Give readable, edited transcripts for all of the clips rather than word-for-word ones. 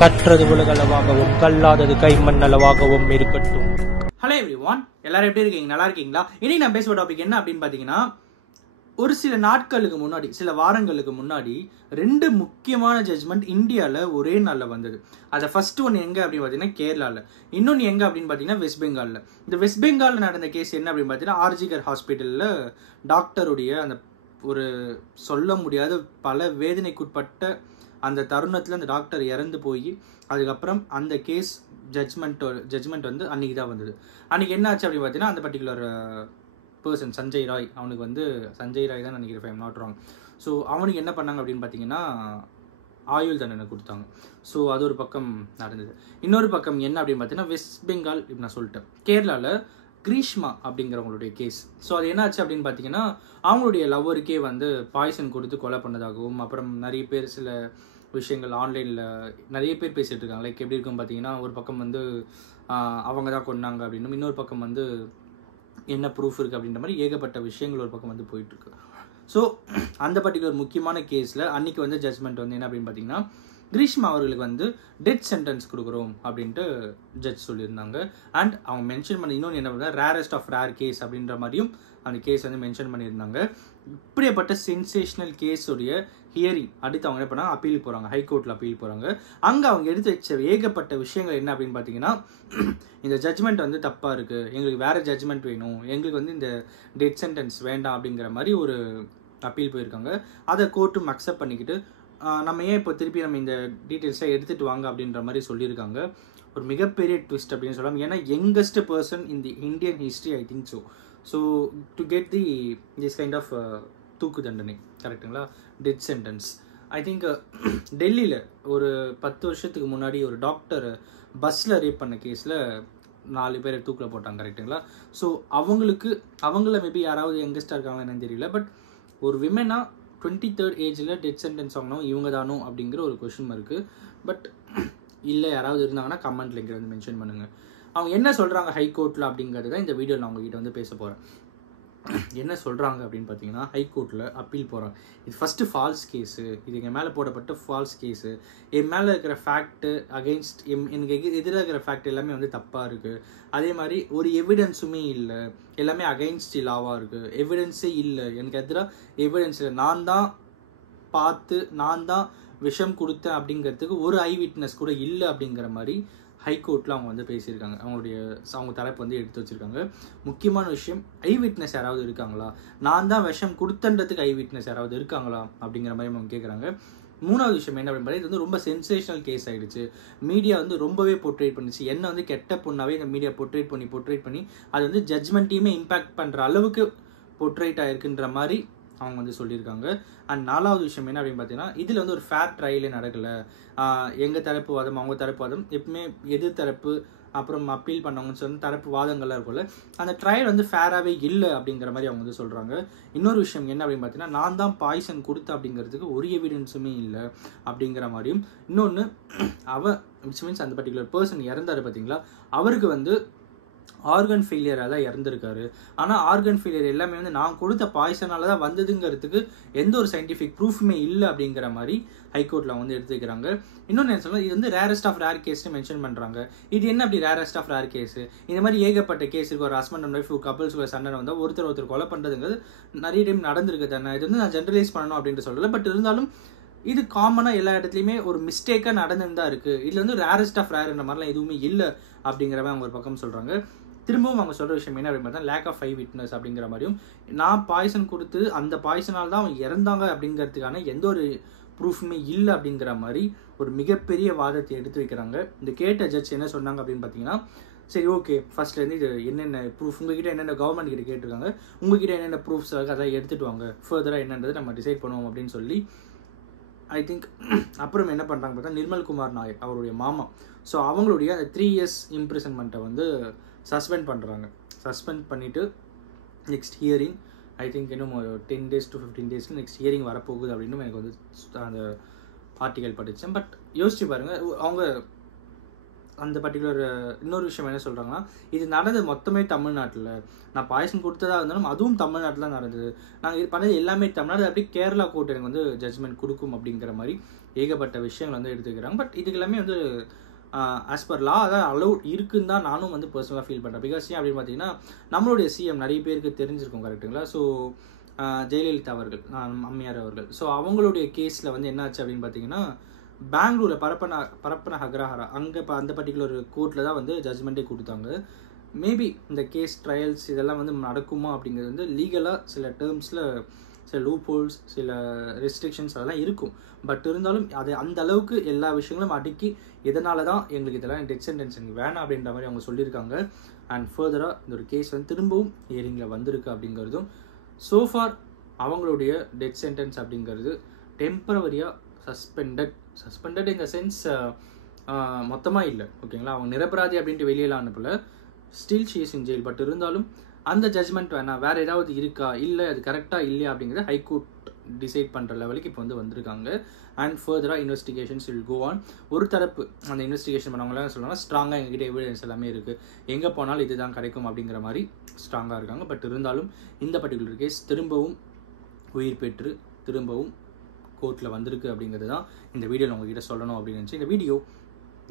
கற்றது உலகளவாகவும் கல்லாதது கைமண் அளவாகவும் இருக்கட்டும். Hello everyone, எல்லாரும் எப்படி இருக்கீங்க? நல்லா இருக்கீங்களா? இன்னைக்கு நான் பேசுகிற டாபிக் என்ன அப்படின்னு பார்த்தீங்கன்னா, ஒரு சில நாட்களுக்கு முன்னாடி, சில வாரங்களுக்கு முன்னாடி 2 முக்கியமான ஜட்ஜ்மெண்ட் இந்தியாவில் ஒரே நாளில் வந்தது. அதை ஃபர்ஸ்ட் ஒன்று எங்கே அப்படின்னு பார்த்தீங்கன்னா கேரளாவில், இன்னொன்று எங்கே அப்படின்னு பார்த்தீங்கன்னா வெஸ்ட் பெங்காலில். இந்த வெஸ்ட் பெங்காலில் நடந்த கேஸ் என்ன அப்படின்னு பார்த்தீங்கன்னா, ஆர்ஜிகர் ஹாஸ்பிட்டலில் டாக்டருடைய அந்த ஒரு சொல்ல முடியாத பல வேதனைக்குட்பட்ட அந்த தருணத்தில் அந்த டாக்டர் இறந்து போய் அதுக்கப்புறம் அந்த கேஸ் ஜட்ஜ்மெண்ட் வந்து அன்றைக்கி தான் வந்தது. அன்றைக்கி என்ன ஆச்சு அப்படின்னு பார்த்தீங்கன்னா, அந்த பர்டிகுலர் பர்சன் சஞ்சய் ராய், அவனுக்கு வந்து சஞ்சய் ராய் தான் நினைக்கிறேன், I am not wrong. So அவனுக்கு என்ன பண்ணாங்க அப்படின்னு பார்த்தீங்கன்னா ஆயுள் தண்டனை கொடுத்தாங்க. ஸோ அது ஒரு பக்கம் நடந்தது. இன்னொரு பக்கம் என்ன அப்படின்னு பார்த்தீங்கன்னா வெஸ்ட் பெங்கால், இப்படி நான் சொல்லிட்டேன், கேரளாவில் கிரீஷ்மா அப்படிங்கிறவங்களுடைய கேஸ். ஸோ அது என்னாச்சு அப்படின்னு பார்த்தீங்கன்னா, அவங்களுடைய லவ்வருக்கே வந்து பாய்சன் கொடுத்து கொலை பண்ணதாகவும், அப்புறம் நிறைய பேர் சில விஷயங்கள் ஆன்லைனில் நிறைய பேர் பேசிகிட்டு இருக்காங்க. லைக் எப்படி இருக்கும் பார்த்தீங்கன்னா, ஒரு பக்கம் வந்து அவங்க தான் கொன்னாங்க அப்படின்னும், இன்னொரு பக்கம் வந்து என்ன ப்ரூஃப் இருக்குது அப்படின்ற மாதிரி ஏகப்பட்ட விஷயங்கள் ஒரு பக்கம் வந்து போயிட்டுருக்கு. ஸோ அந்த பர்டிகுலர் முக்கியமான கேஸில் அன்றைக்கி வந்து ஜட்ஜ்மெண்ட் வந்து என்ன அப்படின்னு பார்த்தீங்கன்னா, கிரீஷ்மா அவர்களுக்கு வந்து டெத் சென்டென்ஸ் கொடுக்குறோம் அப்படின்ட்டு ஜட்ஜ் சொல்லியிருந்தாங்க. அண்ட் அவங்க மென்ஷன் பண்ணி இன்னொன்று என்ன பண்ணால் ரேரஸ்ட் ஆஃப் ரேர் கேஸ் அப்படின்ற மாதிரியும் அந்த கேஸ் வந்து மென்ஷன் பண்ணியிருந்தாங்க. இப்படிப்பட்ட சென்சேஷனல் கேஸுடைய ஹியரிங் அடுத்து அவங்க என்ன பண்ணாங்க, அப்பீல் போகிறாங்க, ஹைகோர்ட்டில் அப்பீல் போகிறாங்க. அங்கே அவங்க எடுத்து வச்ச ஏகப்பட்ட விஷயங்கள் என்ன அப்படின்னு பார்த்தீங்கன்னா, இந்த ஜட்ஜ்மெண்ட் வந்து தப்பாக இருக்குது, எங்களுக்கு வேறு ஜட்ஜ்மெண்ட் வேணும், எங்களுக்கு வந்து இந்த டெத் சென்டென்ஸ் வேண்டாம் அப்படிங்கிற மாதிரி ஒரு அப்பீல் போயிருக்காங்க. அதை கோர்ட்டும் அக்செப்ட் பண்ணிக்கிட்டு நம்ம ஏன் இப்போ திருப்பி நம்ம இந்த டீட்டெயில்ஸாக எடுத்துகிட்டு வாங்க அப்படின்ற மாதிரி சொல்லியிருக்காங்க. ஒரு மிகப்பெரிய ட்விஸ்ட் அப்படின்னு சொல்லலாம். ஏன்னா youngest person in the Indian history, I think so. So to get this kind of தூக்கு தண்டனை, கரெக்டுங்களா, டெத் சென்டென்ஸ். ஐ திங்க் டெல்லியில் ஒரு 10 வருஷத்துக்கு முன்னாடி ஒரு டாக்டர் பஸ்ஸில் ரேப் பண்ண கேஸில் 4 பேரை தூக்கில் போட்டாங்க, கரெக்டுங்களா. ஸோ அவங்கள மேபி யாராவது யங்கஸ்டாக இருக்காங்களா என்னன்னு தெரியல. பட் ஒரு விமனாக 23rd ஏஜில் டெத் சென்டென்ஸ் வாங்கணும் இவங்க தானோ அப்படிங்கிற ஒரு கொஷின் இருக்குது. பட் இல்லை, யாராவது இருந்தாங்கன்னா கமெண்ட்ல இங்கே வந்து மென்ஷன் பண்ணுங்கள். அவங்க என்ன சொல்கிறாங்க ஹைகோர்ட்டில் அப்படிங்கிறது தான் இந்த வீடியோவில் நான் உங்ககிட்ட வந்து பேச போகிறேன். என்ன சொல்கிறாங்க அப்படின்னு பார்த்தீங்கன்னா, ஹைகோர்ட்டில் அப்பீல் போகிறாங்க. இது ஃபஸ்ட்டு ஃபால்ஸ் கேஸு, இது எங்கள் மேலே போடப்பட்ட ஃபால்ஸ் கேஸு, என் மேலே இருக்கிற ஃபேக்ட்டு அகெயின்ஸ்ட் எனக்கு எதிராக இருக்கிற ஃபேக்ட் எல்லாமே வந்து தப்பாக இருக்குது. அதே மாதிரி ஒரு எவிடன்ஸுமே இல்லை, எல்லாமே அகெயின்ஸ்ட் லாவாக இருக்குது, எவிடன்ஸே இல்லை, எனக்கு எதிராக எவிடன்ஸ் இல்லை, நான் தான் பார்த்து நான் தான் விஷம் கொடுத்தேன் அப்படிங்கிறதுக்கு ஒரு ஐ விட்னஸ் கூட இல்லை அப்படிங்கிற மாதிரி ஹைகோர்ட்டில் அவங்க வந்து பேசியிருக்காங்க. அவங்க தரப்பு வந்து எடுத்து வச்சுருக்காங்க. முக்கியமான விஷயம், ஐ விட்னஸ் யாராவது இருக்காங்களா, நான் தான் விஷம் கொடுத்தன்றதுக்கு ஐ விட்னஸ் யாராவது இருக்காங்களா அப்படிங்கிற மாதிரி அவங்க கேட்குறாங்க. 3வது விஷயம் என்ன அப்படின்னு பார்த்தா, இது வந்து ரொம்ப சென்சேஷனல் கேஸ் ஆகிடுச்சு. மீடியா வந்து ரொம்பவே போர்ட்ரேட் பண்ணிச்சு. என்ன வந்து கெட்ட பொண்ணாவே இந்த மீடியா போர்ட்ரேட் பண்ணி அது வந்து ஜட்ஜ்மெண்ட்டையுமே இம்பாக்ட் பண்ணுற அளவுக்கு போர்ட்ரேட் ஆகிருக்குன்ற மாதிரி அவங்க வந்து சொல்லியிருக்காங்க. அண்ட் 4வது விஷயம் என்ன அப்படின்னு பார்த்தீங்கன்னா, இதில் வந்து ஒரு ஃபேர் ட்ரையலே நடக்கலை. எங்கள் தரப்பு வாதம் அவங்க தரப்பு வாதம் எப்பவுமே எதிர் தரப்பு அப்புறம் அப்பீல் பண்ணவங்கன்னு சொல்லி தரப்பு வாதங்கள்லாம் இருக்கும்ல, அந்த ட்ரையல் வந்து ஃபேராகவே இல்லை அப்படிங்கிற மாதிரி அவங்க வந்து சொல்கிறாங்க. இன்னொரு விஷயம் என்ன அப்படின்னு பார்த்தீங்கன்னா, நான் தான் பாய்சன் கொடுத்தேன் அப்படிங்கிறதுக்கு ஒரு எவிடன்ஸுமே இல்லை அப்படிங்கிற மாதிரியும், இன்னொன்று விச் மீன்ஸ் அந்த பர்டிகுலர் பர்சன் இறந்தாரு பார்த்தீங்களா, அவருக்கு வந்து ஆர்கன் ஃபெயிலியராக தான் இறந்துருக்காரு. ஆனால் ஆர்கன் ஃபெயிலியர் எல்லாமே வந்து நான் கொடுத்த பாய்சனால தான் வந்ததுங்கிறதுக்கு எந்த ஒரு சயின்டிஃபிக் ப்ரூஃப்மே இல்லை அப்படிங்கிற மாதிரி ஹைகோர்ட்டில் வந்து எடுத்துக்கிறாங்க. இன்னொன்று என்ன சொல்லலாம், இது வந்து ரேரஸ்ட் ஆஃப் ரேர் கேஸ்ன்னு மென்ஷன் பண்ணுறாங்க. இது என்ன அப்படி ரேரஸ்ட் ஆஃப் ரேர் கேஸு? இந்த மாதிரி ஏகப்பட்ட கேஸ் இருக்குது. ஒரு ஹஸ்பண்ட் அண்ட் ஒய்ஃப் கப்பல்ஸுக்கு சண்டை வந்தால் ஒருத்தர் கொலை பண்ணுறதுங்கிறது நிறைய டைம் நடந்திருக்கு தானே. இது வந்து நான் ஜென்ரலைஸ் பண்ணணும் அப்படின்ட்டு சொல்லலை. பட் இருந்தாலும் இது காமனாக எல்லா இடத்துலையுமே ஒரு மிஸ்டேக்காக நடந்துன்னு தான் இருக்குது. இதில் வந்து ரேரஸ்ட் ஆஃப் ரேர்ன்ற மாதிரிலாம் எதுவுமே இல்லை அப்படிங்கிறவங்க அவங்க ஒரு பக்கம் சொல்கிறாங்க. திரும்பவும் அவங்க சொல்கிற விஷயம் என்ன அப்படின்னு பார்த்தா, லேக் ஆஃப் ஐ விட்னஸ் அப்படிங்கிற மாதிரியும், நான் பாய்சன் கொடுத்து அந்த பாய்சனால் தான் அவங்க இறந்தாங்க அப்படிங்கிறதுக்கான எந்த ஒரு ப்ரூஃபுமே இல்லை அப்படிங்கிற மாதிரி ஒரு மிகப்பெரிய வாதத்தை எடுத்து வைக்கிறாங்க. இந்த கேட்ட ஜட்ஜ் என்ன சொன்னாங்க அப்படின்னு பார்த்தீங்கன்னா, சரி ஓகே, ஃபர்ஸ்ட்லேருந்து இது என்னென்ன ப்ரூஃப் உங்ககிட்ட என்னென்ன கவர்மெண்ட் கிட்ட கேட்டிருக்காங்க, உங்ககிட்ட என்னென்ன ப்ரூஃப்ஸ் இருக்குது அதை எடுத்துகிட்டு வாங்க, ஃபர்தராக என்னன்றது நம்ம டிசைட் பண்ணுவோம் அப்படின்னு சொல்லி ஐ திங்க் அப்புறம் என்ன பண்ணுறாங்க பார்த்தா, நிர்மல் குமார் நாயர் அவருடைய மாமா, ஸோ அவங்களுடைய அந்த 3 years இம்ப்ரிசன்மெண்ட்டை வந்து சஸ்பெண்ட் பண்ணுறாங்க. சஸ்பெண்ட் பண்ணிவிட்டு நெக்ஸ்ட் ஹியரிங் ஐ திங்க் இன்னும் ஒரு 10 days to 15 days next hearing வரப்போகுது அப்படின்னு எனக்கு வந்து அந்த ஆர்டிக்கல் படித்தேன். பட் யோசிச்சு பாருங்கள், அவங்க அந்த பர்டிகுலர் இன்னொரு விஷயம் என்ன சொல்கிறாங்கன்னா, இது நடந்தது மொத்தமே தமிழ்நாட்டில், நான் பாய்சன் கொடுத்ததா இருந்தாலும் அதுவும் தமிழ்நாட்டில் தான் நடந்தது, நாங்கள் பண்ணது எல்லாமே தமிழ்நாடு, அப்படி கேரளா கோர்ட் எனக்கு வந்து ஜட்ஜ்மெண்ட் கொடுக்கும் அப்படிங்கிற மாதிரி ஏகப்பட்ட விஷயங்கள் வந்து எடுத்துக்கிறாங்க. பட் இதுக்கு எல்லாமே வந்து ஆஸ் பர் லா அதான் அலௌட் இருக்குன்னு தான் நானும் வந்து பர்சனலாக ஃபீல் பண்ணுறேன். பிகாஸ் ஏன் அப்படின்னு பார்த்தீங்கன்னா, நம்மளுடைய சிஎம் நிறைய பேருக்கு தெரிஞ்சிருக்கும், கரெக்டுங்களா? ஸோ ஜெயலலிதா அவர்கள், அம்மையார் அவர்கள், ஸோ அவங்களுடைய கேஸில் வந்து என்னாச்சு அப்படின்னு பார்த்தீங்கன்னா, பெங்களூரில் பரப்பன அக்ரஹாரா அங்கே அந்த பர்டிகுலர் கோர்ட்டில் தான் வந்து ஜட்ஜ்மெண்ட்டே கொடுத்தாங்க. மேபி இந்த கேஸ் ட்ரையல்ஸ் இதெல்லாம் வந்து நடக்குமா அப்படிங்கிறது வந்து லீகலாக சில டேர்ம்ஸில் சில லூப் ஹோல்ஸ், சில ரெஸ்ட்ரிக்ஷன்ஸ் அதெல்லாம் இருக்கும். பட் இருந்தாலும் அது அந்த அளவுக்கு எல்லா விஷயங்களும் அடுக்கி இதனால தான் எங்களுக்கு இதெல்லாம் டெத் சென்டென்ஸ் எனக்கு வேணாம் அப்படின்ற மாதிரி அவங்க சொல்லியிருக்காங்க. அண்ட் ஃபர்தராக இந்த ஒரு கேஸ் வந்து திரும்பவும் ஹியரிங்கில் வந்திருக்கு அப்படிங்கிறதும், சோஃபார் அவங்களுடைய டெத் சென்டென்ஸ் அப்படிங்கிறது டெம்பரவரியாக சஸ்பெண்டட் இன் த சென்ஸ் மொத்தமாக இல்லை, ஓகேங்களா? அவங்க நிரபராதி அப்படின்ட்டு வெளியெல்லாம் அனுப்பல, still she is in jail. But இருந்தாலும் அந்த ஜட்ஜ்மெண்ட் வேணாம், வேறு ஏதாவது இருக்கா, இல்லை அது கரெக்டாக இல்லையா அப்படிங்கிறத ஹைகோர்ட் டிசைட் பண்ணுற லெவலுக்கு இப்போ வந்து வந்திருக்காங்க. அண்ட் ஃபர்தராக இன்வெஸ்டிகேஷன்ஸ் வில் கோ ஆன். ஒரு தரப்பு அந்த இன்வெஸ்டிகேஷன் பண்ணவங்களாம் சொல்லலாம் ஸ்ட்ராங்காக எங்ககிட்ட எவிடன்ஸ் எல்லாமே இருக்குது, எங்கே போனாலும் இதுதான் கிடைக்கும் அப்படிங்கிற மாதிரி ஸ்ட்ராங்காக இருக்காங்க. பட் இருந்தாலும் இந்த பர்டிகுலர் கேஸ் திரும்பவும் உயிர் பெற்று திரும்பவும் கோர்ட்டில் வந்திருக்கு அப்படிங்கிறது தான் இந்த வீடியோவில் உங்ககிட்ட சொல்லணும் அப்படின்னு நினச்சி. இந்த வீடியோ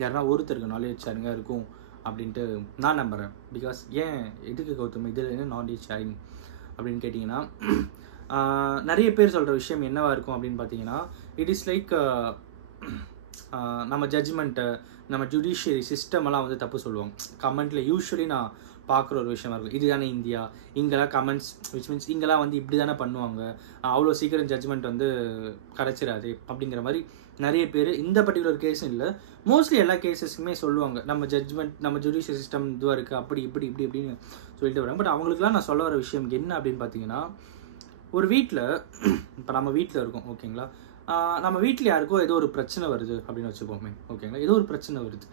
யாருன்னா ஒருத்தருக்கு நாலேஜ் ஷேரிங்காக இருக்கும் அப்படின்ட்டு நான் நம்புகிறேன். பிகாஸ் ஏன் எதுக்கு கௌதம் இதில் என்ன நாலேஜ் ஷேரிங் அப்படின்னு கேட்டிங்கன்னா, நிறைய பேர் சொல்கிற விஷயம் என்னவாக இருக்கும் அப்படின்னு பார்த்தீங்கன்னா, இட் இஸ் லைக் நம்ம ஜட்ஜ்மெண்ட்டை, நம்ம ஜுடிஷியரி சிஸ்டமெல்லாம் வந்து தப்பு சொல்லுவாங்க. கமெண்ட்டில் யூஸ்வலி நான் பார்க்குற ஒரு விஷயமா இருக்கும், இதுதானே இந்தியா, இங்கெல்லாம் கமெண்ட்ஸ் விச் மீன்ஸ் இங்கெல்லாம் வந்து இப்படி தானே பண்ணுவாங்க, அவ்வளோ சீக்கிரம் ஜட்ஜ்மெண்ட் வந்து கிடச்சிடாது அப்படிங்கிற மாதிரி நிறைய பேர் இந்த பர்டிகுலர் கேஸும் இல்லை, மோஸ்ட்லி எல்லா கேசஸ்க்குமே சொல்லுவாங்க நம்ம ஜட்ஜ்மெண்ட், நம்ம ஜுடிஷியல் சிஸ்டம் இதுவாக இருக்குது, அப்படி இப்படின்னு சொல்லிட்டு வராங்க. பட் அவங்களுக்குலாம் நான் சொல்ல வர விஷயம் என்ன அப்படின்னு பார்த்தீங்கன்னா, ஒரு வீட்டில் இப்போ நம்ம வீட்டில் இருக்கோம், ஓகேங்களா? நம்ம வீட்டில் யாருக்கோ ஏதோ ஒரு பிரச்சனை வருது அப்படின்னு வச்சுப்போமே, ஓகேங்களா? ஏதோ ஒரு பிரச்சனை வருது,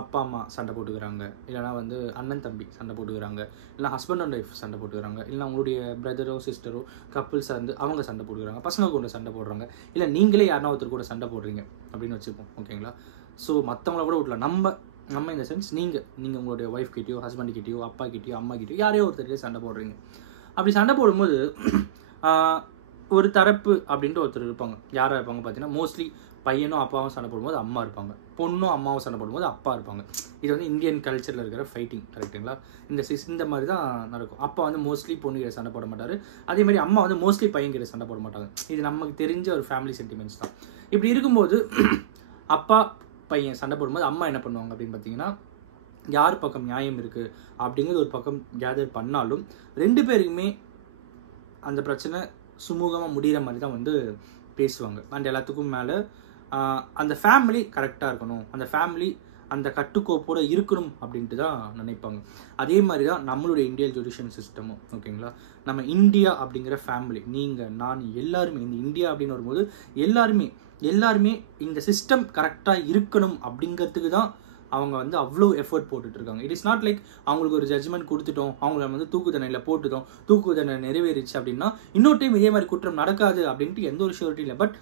அப்பா அம்மா சண்டை போட்டுக்கிறாங்க, இல்லைனா வந்து அண்ணன் தம்பி சண்டை போட்டுக்கிறாங்க, இல்லைனா ஹஸ்பண்ட் அண்ட் ஒய்ஃப் சண்டை போட்டுக்கிறாங்க, இல்லைனா உங்களுடைய பிரதரோ சிஸ்டரோ கப்புள்ஸாக இருந்து அவங்க சண்டை போட்டுக்கிறாங்க, பசங்க கூட சண்டை போடுறாங்க, இல்லை நீங்களே யாருனா ஒருத்தர் கூட சண்டை போடுறீங்க அப்படின்னு வச்சுப்போம், ஓகேங்களா? ஸோ மற்றவங்கள கூட விடலாம், நம்ம இந்த சென்ஸ் நீங்கள் உங்களுடைய ஒய்ஃப் கிட்டேயோ ஹஸ்பண்ட் கிட்டேயோ அப்பா கிட்டேயோ அம்மா கிட்டேயோ யாரையோ ஒருத்தருக்கே சண்டை போடுறீங்க. அப்படி சண்டை போடும்போது ஒரு தரப்பு அப்படின்ட்டு ஒருத்தர் இருப்பாங்க. யாராக இருப்பாங்க பார்த்தீங்கன்னா, மோஸ்ட்லி பையனும் அப்பாவும் சண்டை போடும்போது அம்மா இருப்பாங்க, பொண்ணும் அம்மாவும் சண்டை போடும்போது அப்பா இருப்பாங்க. இது வந்து இந்தியன் கல்ச்சரில் இருக்கிற ஃபைட்டிங், கரெக்டுங்களா? இந்த மாதிரி தான் நடக்கும். அப்பா வந்து மோஸ்ட்லி பொண்ணுகிட்ட சண்டை போட மாட்டார், அதே மாதிரி அம்மா வந்து மோஸ்ட்லி பையன்கிட்ட சண்டை போட மாட்டாங்க. இது நமக்கு தெரிஞ்ச ஒரு ஃபேமிலி சென்டிமெண்ட்ஸ் தான். இப்படி இருக்கும்போது அப்பா பையன் சண்டை போடும்போது அம்மா என்ன பண்ணுவாங்க அப்படின்னு பார்த்தீங்கன்னா, யார் பக்கம் நியாயம் இருக்குது அப்படிங்கிறது ஒரு பக்கம் கேதர் பண்ணாலும் ரெண்டு பேருக்குமே அந்த பிரச்சனை சுமூகமாக முடிகிற மாதிரி தான் வந்து பேசுவாங்க. அண்ட் எல்லாத்துக்கும் மேலே அந்த ஃபேமிலி கரெக்டாக இருக்கணும், அந்த ஃபேமிலி அந்த கட்டுக்கோப்போடு இருக்கணும் அப்படின்ட்டு தான் நினைப்பாங்க. அதே மாதிரி தான் நம்மளுடைய இந்தியன் ஜுடிஷியல் சிஸ்டமும், ஓகேங்களா? நம்ம இந்தியா அப்படிங்கிற ஃபேமிலி, நீங்கள் நான் எல்லாருமே இந்த இந்தியா அப்படின்னு வரும்போது எல்லாருமே இந்த சிஸ்டம் கரெக்டாக இருக்கணும் அப்படிங்கிறதுக்கு தான் அவங்க வந்து அவ்வளோ எஃபர்ட் போட்டுட்ருக்காங்க. இட் இஸ் நாட் லைக் அவங்களுக்கு ஒரு ஜட்ஜ்மெண்ட் கொடுத்துட்டோம், அவங்கள வந்து தூக்கு தண்டனையில் போட்டுட்டோம், தூக்கு தண்டனை நிறைவேறிச்சு அப்படின்னா இன்னொரு டைம் இதே மாதிரி குற்றம் நடக்காது அப்படின்ட்டு எந்த ஒரு ஷூரிட்டி இல்லை. பட்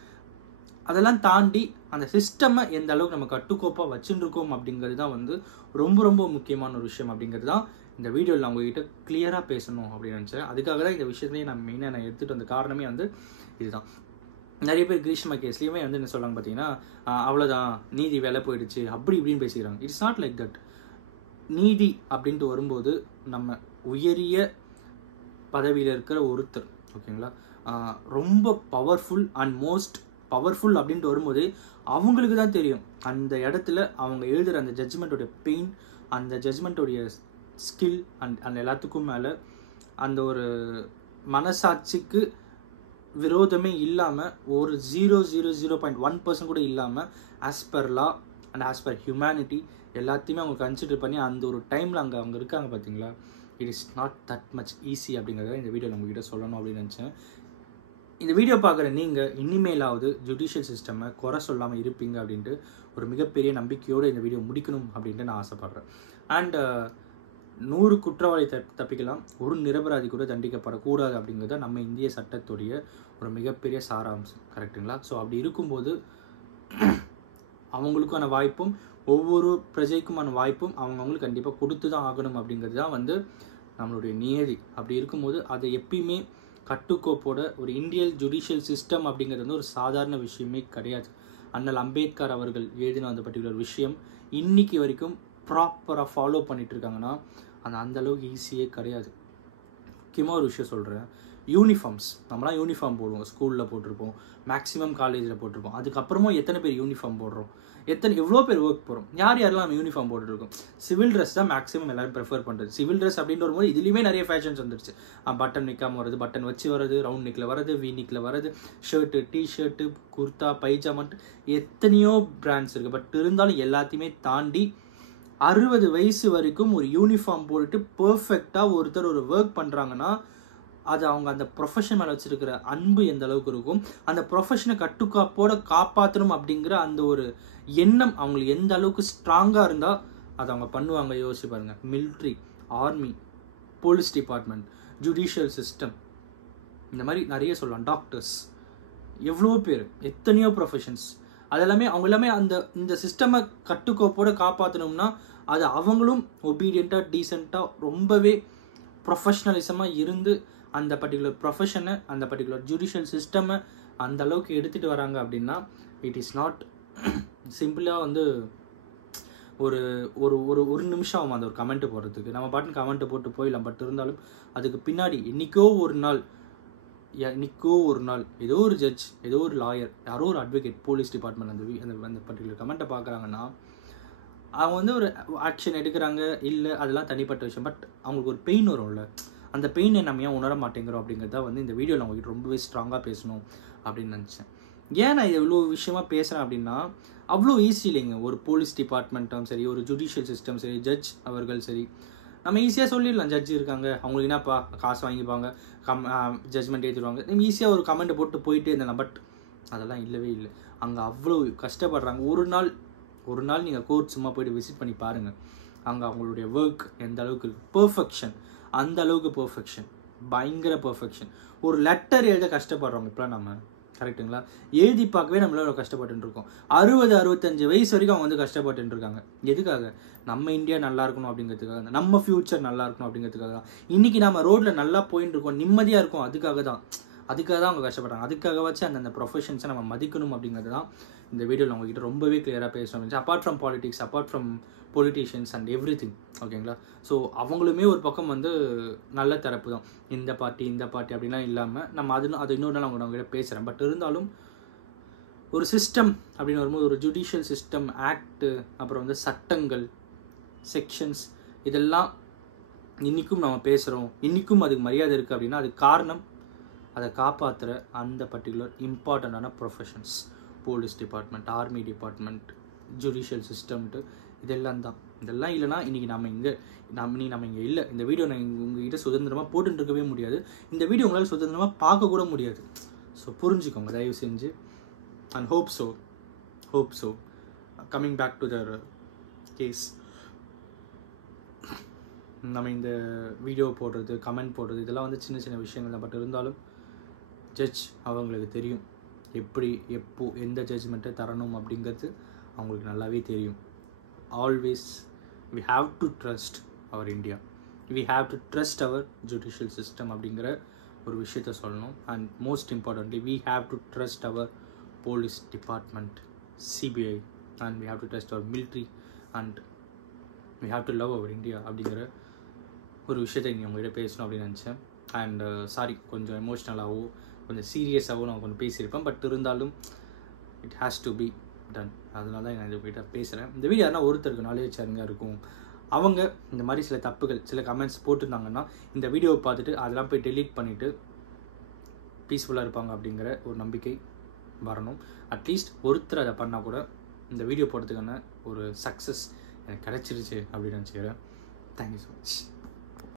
அதெல்லாம் தாண்டி அந்த சிஸ்டமை எந்த அளவுக்கு நம்ம கட்டுக்கோப்பாக வச்சுருக்கோம் அப்படிங்கிறது தான் வந்து ரொம்ப ரொம்ப முக்கியமான ஒரு விஷயம் அப்படிங்கிறது தான் இந்த வீடியோவில் நான் உங்ககிட்ட கிளியராக பேசணும் அப்படின்னு நினச்சேன். அதுக்காக தான் இந்த விஷயத்தையே நான் மெயினாக எடுத்துகிட்டு வந்த காரணமே வந்து இதுதான். நிறைய பேர் கிரீஷ்மா கேஸ்லேயுமே வந்து என்ன சொல்கிறாங்க பார்த்தீங்கன்னா, அவ்வளோதான் நீதி வேலை போயிடுச்சு அப்படி இப்படின்னு பேசிக்கிறாங்க. It's not like that. நீதி அப்படின்ட்டு வரும்போது நம்ம உயரிய பதவியில் இருக்கிற ஒருத்தர், ஓகேங்களா, ரொம்ப பவர்ஃபுல் அண்ட் மோஸ்ட் பவர்ஃபுல் அப்படின்ட்டு வரும்போது அவங்களுக்கு தான் தெரியும் அந்த இடத்துல அவங்க எழுதுகிற அந்த ஜட்ஜ்மெண்ட்டோடைய பெயின், அந்த ஜட்ஜ்மெண்ட்டோடைய ஸ்கில் அந்த எல்லாத்துக்கும் மேலே அந்த ஒரு மனசாட்சிக்கு விரோதமே இல்லாமல் ஒரு 0.1% கூட இல்லாமல் as per law and as per humanity எல்லாத்தையுமே அவங்க கன்சிடர் பண்ணி அந்த ஒரு டைமில் அவங்க இருக்காங்க பார்த்தீங்களா. It is not that much easy அப்படிங்கிறத இந்த வீடியோவில் உங்ககிட்ட சொல்லணும் அப்படின்னு நினச்சேன். இந்த வீடியோ பார்க்குற நீங்கள் இனிமேலாவது ஜுடிஷியல் சிஸ்டமை குறை சொல்லாமல் இருப்பீங்க அப்படின்ட்டு ஒரு மிகப்பெரிய நம்பிக்கையோடு இந்த வீடியோ முடிக்கணும் அப்படின்ட்டு நான் ஆசைப்பட்றேன். அண்ட் 100 குற்றவாளி தப்பிக்கலாம், ஒரு நிரபராதி கூட தண்டிக்கப்படக்கூடாது அப்படிங்கிறத நம்ம இந்திய சட்டத்துடைய ஒரு மிகப்பெரிய சாராம்சம், கரெக்டுங்களா? ஸோ அப்படி இருக்கும்போது அவங்களுக்கான வாய்ப்பும் ஒவ்வொரு பிரஜைக்குமான வாய்ப்பும் அவங்கவுங்களுக்கு கண்டிப்பாக கொடுத்து தான் ஆகணும் அப்படிங்கிறது தான் வந்து நம்மளுடைய நியதி. அப்படி இருக்கும்போது அதை எப்பயுமே கட்டுக்கோப்போட ஒரு இந்தியன் ஜுடிஷியல் சிஸ்டம் அப்படிங்கிறது வந்து ஒரு சாதாரண விஷயமே கிடையாது. அண்ணல் அம்பேத்கர் அவர்கள் எழுதின அந்த பர்டிகுலர் விஷயம் இன்னைக்கு வரைக்கும் ப்ராப்பராக ஃபாலோ பண்ணிட்டு இருக்காங்கன்னா அந்த அளவுக்கு ஈஸியே கிடையாது. முக்கியமாக ஒரு விஷயம் சொல்கிறேன், யூனிஃபார்ம்ஸ். நம்மளாம் யூனிஃபார்ம் போடுவோம், ஸ்கூலில் போட்டிருப்போம், மேக்ஸிமம் காலேஜில் போட்டிருப்போம். அதுக்கப்புறமா எத்தனை பேர் யூனிஃபார்ம் போடுறோம், எவ்வளோ பேர் ஒர்க் போகிறோம், யாரெல்லாம் நம்ம யூனிஃபார்ம் போட்டுருக்கோம். சிவில் ட்ரெஸ் தான் மேக்ஸிமம் எல்லாரும் ப்ரிஃபர் பண்ணுறது. சிவில் ட்ரெஸ் அப்படின்னு வரும்போது இதுலேயுமே நிறைய ஃபேஷன்ஸ் வந்துருச்சு. பட்டன் நிற்காமல் வருது, பட்டன் வச்சு வருது, ரவுண்ட் நிக்கில் வருது, வி நிக்கில் வருது, ஷர்ட்டு, டிஷர்ட்டு, குர்தா, பைஜாமன்ட்டு எத்தனையோ பிராண்ட்ஸ் இருக்குது. பட் இருந்தாலும் எல்லாத்தையுமே தாண்டி 60 வயசு வரைக்கும் ஒரு யூனிஃபார்ம் போட்டுட்டு பர்ஃபெக்டாக ஒருத்தர் ஒரு ஒர்க் பண்ணுறாங்கன்னா அது அவங்க அந்த ப்ரொஃபஷன் மேலே வச்சுருக்கிற அன்பு எந்த அளவுக்கு இருக்கும், அந்த ப்ரொஃபஷனை கட்டுக்காப்போட காப்பாற்றணும் அப்படிங்கிற அந்த ஒரு எண்ணம் அவங்களுக்கு எந்த அளவுக்கு ஸ்ட்ராங்காக இருந்தால் அதை அவங்க பண்ணுவாங்க. யோசிச்சு பாருங்க. Military, army, police department, judicial system, இந்த மாதிரி நிறைய சொல்லலாம். டாக்டர்ஸ், எவ்வளோ பேர், எத்தனையோ ப்ரொஃபஷன்ஸ், அதெல்லாமே அவங்க எல்லாமே இந்த சிஸ்டமை கட்டுக்கோப்போட காப்பாற்றணும்னா அது அவங்களும் ஒபீடியண்ட்டாக, டீசெண்டாக, ரொம்பவே ப்ரொஃபஷ்னலிசமாக இருந்து அந்த பர்டிகுலர் ப்ரொஃபஷனை, அந்த பர்டிகுலர் ஜுடிஷியல் சிஸ்டமை அந்த அளவுக்கு எடுத்துகிட்டு வராங்க அப்படின்னா இட் இஸ் நாட் சிம்பிளாக வந்து ஒரு ஒரு ஒரு ஒரு நிமிஷம் ஆகும் அந்த ஒரு கமெண்ட்டு போடுறதுக்கு. நம்ம பாட்டுன்னு கமெண்ட்டு போட்டு போயிடலாம். பட் இருந்தாலும் அதுக்கு பின்னாடி என்னைக்கோ ஒரு நாள் ஏதோ ஒரு ஜட்ஜ், ஏதோ ஒரு லாயர், யாரோ ஒரு அட்வொகேட், போலீஸ் டிபார்ட்மெண்ட் அந்த பர்டிகுலர் கமெண்ட்டை பார்க்குறாங்கன்னா அவங்க வந்து ஒரு ஆக்ஷன் எடுக்கிறாங்க. இல்லை, அதெல்லாம் தனிப்பட்ட விஷயம். பட் அவங்களுக்கு ஒரு பெயின் வரும்ல, அந்த பெயினை நம்ம ஏன் உணர மாட்டேங்கிறோம் அப்படிங்கிறத வந்து இந்த வீடியோவில் அவங்ககிட்ட ரொம்பவே ஸ்ட்ராங்காக பேசணும் அப்படின்னு நினச்சேன். ஏன் நான் இவ்வளோ விஷயமா பேசுகிறேன் அப்படின்னா அவ்வளோ ஈஸி இல்லைங்க. ஒரு போலீஸ் டிபார்ட்மெண்ட்டும் சரி, ஒரு ஜுடிஷியல் சிஸ்டம் சரி, ஜட்ஜ் அவர்கள் சரி, நம்ம ஈஸியாக சொல்லிடலாம். ஜட்ஜ் இருக்காங்க, அவங்களுக்கு என்னப்பா காசு வாங்கிப்பாங்க, ஜட்ஜ்மெண்ட் ஏற்றிடுவாங்க, நம்ம ஈஸியாக ஒரு கமெண்ட்டை போட்டு போயிட்டே இருந்தலாம். பட் அதெல்லாம் இல்லவே இல்லை. அங்கே அவ்வளோ கஷ்டப்படுறாங்க. ஒரு நாள் நீங்கள் கோர்ட் சும்மா போய்ட்டு விசிட் பண்ணி பாருங்கள். அங்கே அவங்களுடைய ஒர்க் எந்த அளவுக்கு இருக்குது, பெர்ஃபெக்ஷன், அந்த அளவுக்கு பெர்ஃபெக்ஷன், பயங்கர பெர்ஃபெக்ஷன். ஒரு லெட்டர் எழுத கஷ்டப்படுறவங்க இப்போலாம் நம்ம, கரெக்டுங்களா, எழுதி பார்க்கவே நம்மளால கஷ்டப்பட்டு இருக்கோம். 60-65 வயசு வரைக்கும் அவங்க வந்து கஷ்டப்பட்டு இருக்காங்க. எதுக்காக? நம்ம இந்தியா நல்லா இருக்கணும் அப்படிங்கிறதுக்காக, நம்ம ஃபியூச்சர் நல்லா இருக்கணும் அப்படிங்கிறதுக்காக தான். இன்னைக்கு நம்ம ரோட்ல நல்லா போயிட்டு இருக்கோம், நிம்மதியாக இருக்கும், அதுக்காக தான் அவங்க கஷ்டப்படுறாங்க. அதுக்காக வச்சு அந்த ப்ரொஃபஷன்ஸை நம்ம மதிக்கணும் அப்படிங்கிறது தான் இந்த வீடியோவில் உங்ககிட்ட ரொம்பவே கிளியராக பேசணும். Apart from politics, apart from politicians and every thing, ஓகேங்களா. ஸோ அவங்களுமே ஒரு பக்கம் வந்து நல்ல தரப்பு தான். இந்த பார்ட்டி அப்படின்லாம் இல்லாமல் நம்ம அது இன்னொரு நாள் அவங்ககிட்ட பேசுகிறேன். பட் இருந்தாலும் ஒரு சிஸ்டம் அப்படின்னு வரும்போது ஒரு ஜுடிஷியல் சிஸ்டம், ஆக்டு, அப்புறம் வந்து சட்டங்கள், செக்ஷன்ஸ், இதெல்லாம் இன்றைக்கும் நம்ம பேசுகிறோம், இன்றைக்கும் அதுக்கு மரியாதை இருக்குது அப்படின்னா அதுக்கு காரணம் அதை காப்பாற்றுற அந்த பர்டிகுலர் இம்பார்ட்டண்ட்டான professions, police department, army department, judicial சிஸ்டம்ட்டு, இதெல்லாம் தான். இதெல்லாம் இல்லைனா இன்றைக்கி நம்ம இங்கே இல்லை. இந்த வீடியோ நான் உங்ககிட்ட சுதந்திரமாக போட்டுட்டு இருக்கவே முடியாது. இந்த வீடியோ உங்களால் சுதந்திரமாக பார்க்க கூட முடியாது. ஸோ புரிஞ்சுக்கோங்க தயவு செஞ்சு. And hope so coming back to the case, நம்ம இந்த வீடியோ போடுறது, கமெண்ட் போடுறது, இதெல்லாம் வந்து சின்ன சின்ன விஷயங்கள் தான். பட் இருந்தாலும் ஜட்ஜ் அவங்களுக்கு தெரியும் எப்படி, எப்போ, எந்த ஜட்ஜ்மெண்ட்டை தரணும் அப்படிங்கிறது அவங்களுக்கு நல்லாவே தெரியும். Always we have to trust our India, we have to trust our judicial system அப்படிங்கிற ஒரு விஷயத்த சொல்லணும். And most importantly we have to trust our police department, CBI, and we have to trust our military, and we have to love our India அப்படிங்கிற ஒரு விஷயத்தை இங்கே உங்கள்கிட்ட பேசணும் அப்படின்னு நினச்சேன். அண்ட் சாரி, கொஞ்சம் எமோஷ்னலாகவும் கொஞ்சம் சீரியஸாகவும் நான் கொஞ்சம் பேசியிருப்பேன். பட் இருந்தாலும் it has to be done. அதனால தான் நான் இதை பேசுகிறேன். இந்த வீடியோ யாருன்னா ஒருத்தருக்கு நாலேஜ் ஷேரிங்காக இருக்கும். அவங்க இந்த மாதிரி சில தப்புகள், சில கமெண்ட்ஸ் போட்டிருந்தாங்கன்னா இந்த வீடியோவை பார்த்துட்டு அதெல்லாம் போய் டெலீட் பண்ணிவிட்டு பீஸ்ஃபுல்லாக இருப்பாங்க அப்படிங்கிற ஒரு நம்பிக்கை வரணும். அட்லீஸ்ட் ஒருத்தர் அதை பண்ணால் கூட இந்த வீடியோ போடுறதுக்கான ஒரு சக்ஸஸ் எனக்கு கிடச்சிருச்சு அப்படின்னு நினச்சிக்கிறேன். Thank you so much.